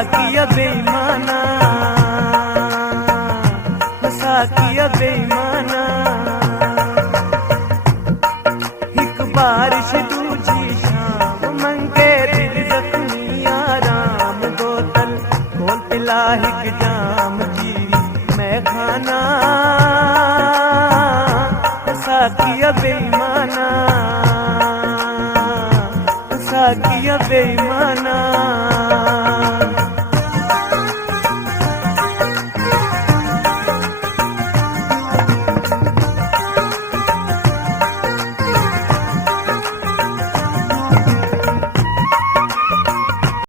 साकिया बेईमाना, साकिया बेईमाना। एक बारिश दूजी शाम मंगे दिल जख्मी आराम, बोतल खोल पिला हिक जान